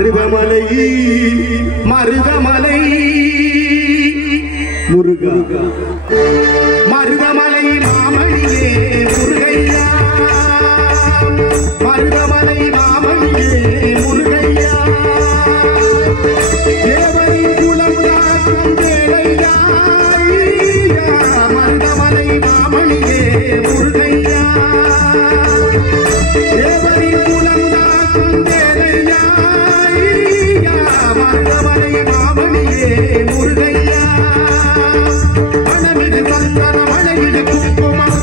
மருதமலை மருதமலை முருகா மருதமலை மாமணியே முருகையா மருதமலை மாமணியே முருகையா தேவரி குலம் காக்கும் வேலையா மருதமலை மாமணியே முருகையா தேவரி குலம் காக்கும் வேலையா மருதமலை மாமணியே முருகையா மனமிகு சந்தன மலையிலே குங்குமம்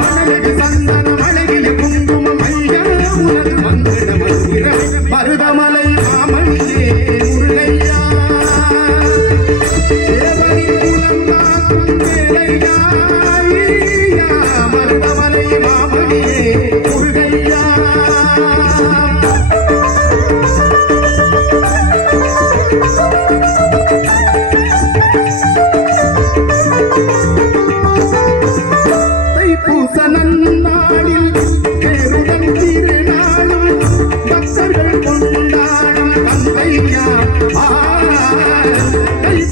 மனமிகு சந்தன மலையிலே குங்குமம் ஐயா உனது மங்கள மந்திரம் மருதமலை மாமணியே முருகையா தேவரி குலம் காக்கும் வேலையா மருதமலை மாமணியே முருகையா பூசனன்னாளில் பேருடன் திருநாளும் பக்தர்கள் கொண்டாடும் தந்தையா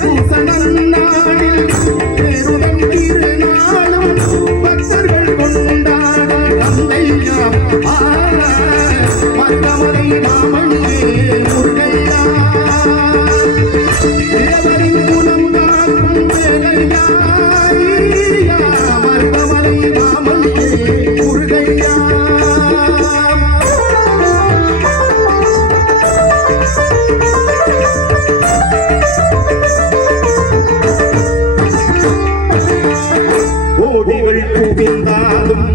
பூசனன்னாளில் பேருடன் திருநாளும் பக்தர்கள் கொண்டாடும் தந்தையா மருதமலை மாமணியே முருகையா தேவரின் குலம் காக்கும் வேலையா மருதமலை மாமணியே முருகையா ஓடிகள் குவிந்தாலும்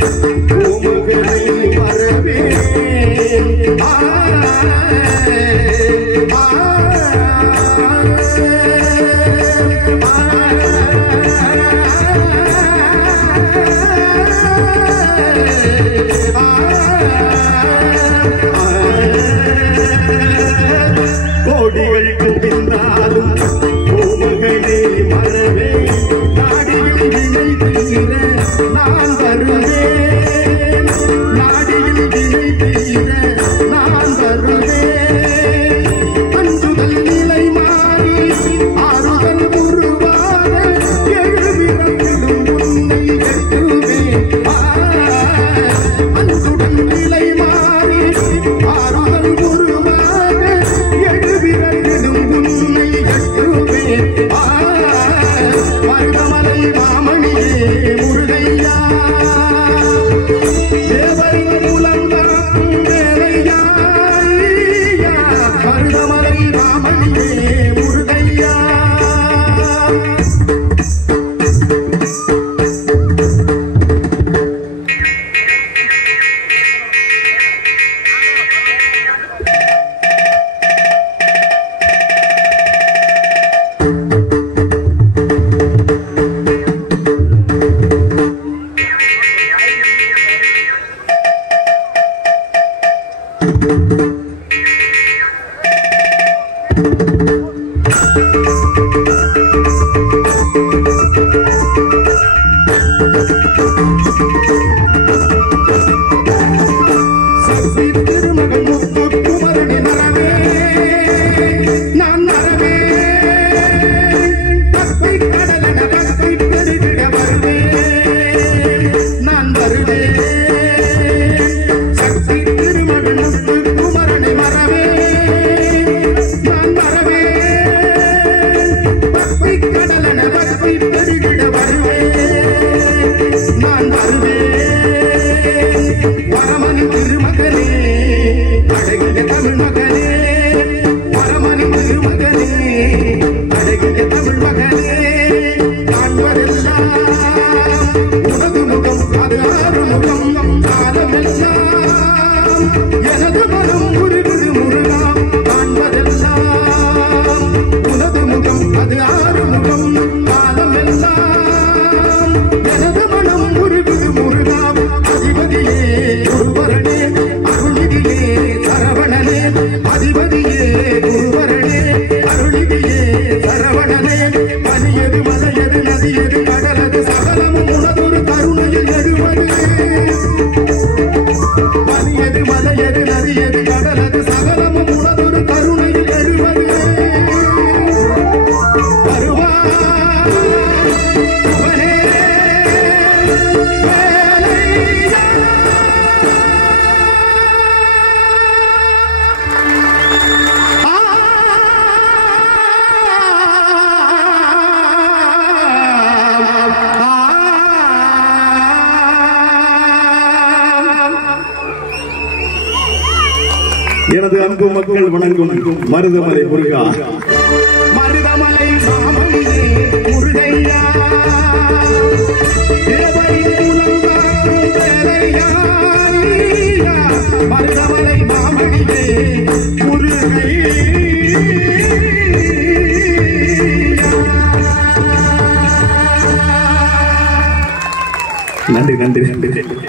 பூமுகளை வரவே கோடிகள் குவிந்தாலும் பூமகளே மரவே நாடியில் வினை தீர நான் வருவேன் நாடியில் வினை தீர நான் வருவேன் அஞ்சுதல் நிலை மாறி ஆறுதல் உருவாக எழுவிறங்கிடும் உன்னை எட்டுவேன் அஞ்சுடன் நிலை மாறி ஆறுதல் உருவாக எழுவிறங்கிடும் உன்னை எட்டுவேன் மருதமலை மாமணியே முருகையா தேவரின் குலம் காக்கும் வேலையா மருதமலை மாமணியே முருகையா திருமகன் முத்துக்குமரனே நரவே நான் நரவே பக்கை கடலன பக்கை பெருகிட வருவேன் நான் வருவேன் சக்தி திருமகன் முத்துக்குமரனே மரவே நான் வரவேன் பக்கை கடலன பக்கை பெருகிட வருவேன் நான் வருவேன் வரமணி திருமகனே அழகிய தமிழ் மகனே வரமணி திருமகனே அழகிய தமிழ் மகனே காண்பதெல்லாம் உனது முகம் அது ஆறுமுகம் காலமெல்லாம் எனது மனம் முருகுது முருகா காண்பதெல்லாம் உனது முகம் அது ஆறுமுகம் காலமெல்லாம் எனது மனம் முருகுது முருகா அதிபதியே குருவரனே அருள்நிதியே சரவணனே அதிபதியே குருவரனே அருள்நிதியே சரவணனே மதியது மலையது நதியது கடலது சகலமும் உனதொரு கருணையில் எழுவது மதியது மலையது நதியது கடலது எனது அன்பு மக்கள் வணங்கும் மருதமலை முருகா, மருதமலை மாமணியே முருகையா, மருதமலை மாமணியே முருகையா. நன்றி நன்றி நன்றி.